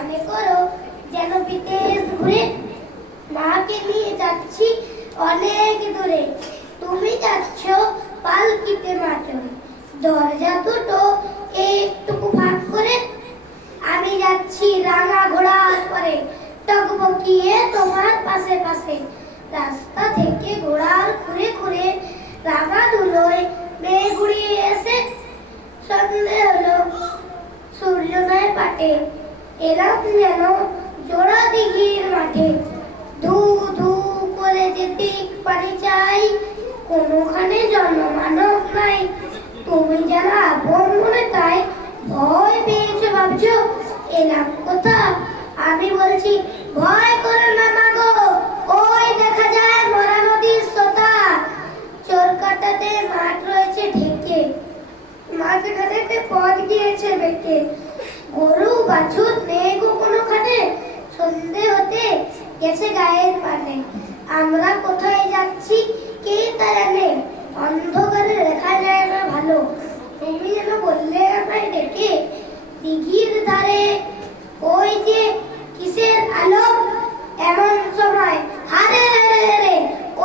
মনে করো যেন বিদেশ ঘুরে মাকে নিয়ে যাচ্ছি অনেক দূরে। তুমি যাচ্ছ পালকিতে মাঠে, দরজা দুটো একটুকু ফাঁক করে। আমি যাচ্ছি রাঙা ঘোড়ার পরে, টকবকিয়ে তোমার পাশে পাশে। রাস্তা থেকে ঘোড়ার খুঁড়ে খুঁড়ে রাঙা ধুলোয় মেয়ে ঘুরিয়ে এসে সন্ধে হলো সূর্যোদয় পাটে। এলাম যেন জোড়া দিঘির মাঠে, ধু ধু করে যেতে পানি চাই, কোনোখানে জনমানব নাই। তুমি যারা আপন মনে তাই ভয় পেয়েছো ভাবছো এলাম কোথা। আমি বলছি ভয় করো না মাগো, ওই দেখা যায় মরা নদীর সোতা। চোর কাটাতে মাঠ রয়েছে ঢেকে, মাঝখানেতে পথ গিয়েছে বেঁকে। গরু বাছুর নেই গো কোনোখানে, সন্ধে হতে গেছে গায়ের পানে। আমরা কোথায় যাচ্ছি কে তা জানে, অন্ধকারে দেখা যায় না ভালো। তুমি যেন বললে আমায় ডেকে দিঘির ধারে ওই যে কিসের আলো এমন সময়। হারে রে রে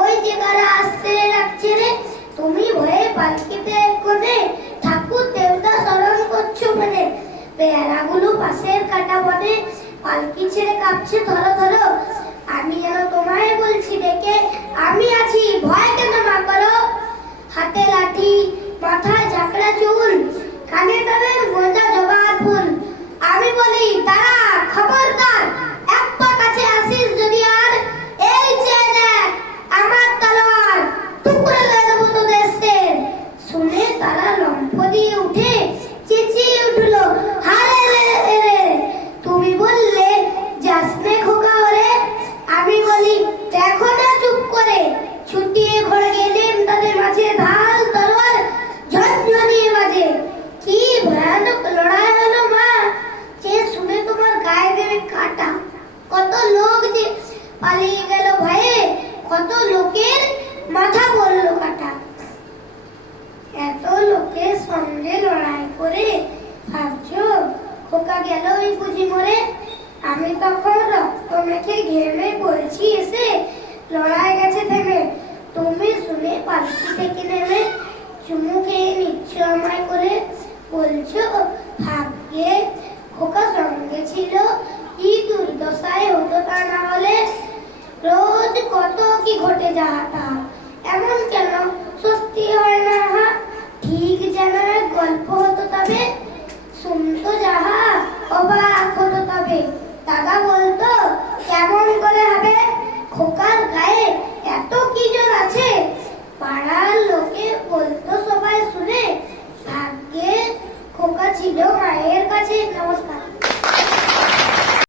ওই যে কারা আসছে রাখছে রে। তুমি ভয়ে পালকিতে কোণে ঠাকুর দেবতা স্মরণ করছো মনে। পেয়ারাগুলো পাশের কাটা বনে পালকি ছেড়ে কাঁপছে ধরো ধরো। আমি যেন তোমায় বলছি ডেকে আমি আছি, ভয় কেন মা করো। হাতে লাঠি, মাথায় ঝাঁকড়া চুল, কানে তাদের গোজা জবার ফুল। আমি বলি তারা খবরদার, এক পা কাছে আসিস যদি আর। এই যে দেখ আমার তলোয়ার, টুকরো করে দেবো তোদের শের। শুনে তারা লম্ফ দিয়ে উঠে চেঁচিয়ে উঠলো হারে রে রে। তুমি বললে যাসনে খোকা ওরে। আমি বলি দেখো না চুপ করে, ছুটিয়ে ঘরে গেলেন তাদের মাঝে ঢাল তলোয়ার ঝনঝনিয়ে বাজে। কি ভয়ানক লড়াই হলো মা, যে শুনে তোমার গায়ে দেবে কাটা। কত লোক যে পালিয়ে গেল ভয়ে, কত লোকের মাথা পড়লো কাটা। এত লোকের সঙ্গে লড়াই করে ভাবছো খোকা গেল ওই বুঝি মরে। আমি তখন রক্ত মেখে ঘেমে পড়েছি এসে, লড়াই গেছে থেমে। তুমি শুনে পালকি থেকে নেমে চুমু খেয়ে নিচ্ছ আমায় করে, বলছো ভাগ্যে খোকা সঙ্গে ছিল, কি দুর্দশায় হতো তা না হলে। রোজ কত কি ঘটে যাহা তা, এমন কেন সত্যি হয় না হা। ঠিক যেন গল্প হতো তবে, শুনতো যাহা অবাক হতো তবে। দাদা বলতো কেমন করে হবে, খোকার গায়ে এত কি জোর আছে। পাড়ার লোকে বলতো সবাই শুনে, ভাগ্যে খোকা ছিল মায়ের কাছে। নমস্কার।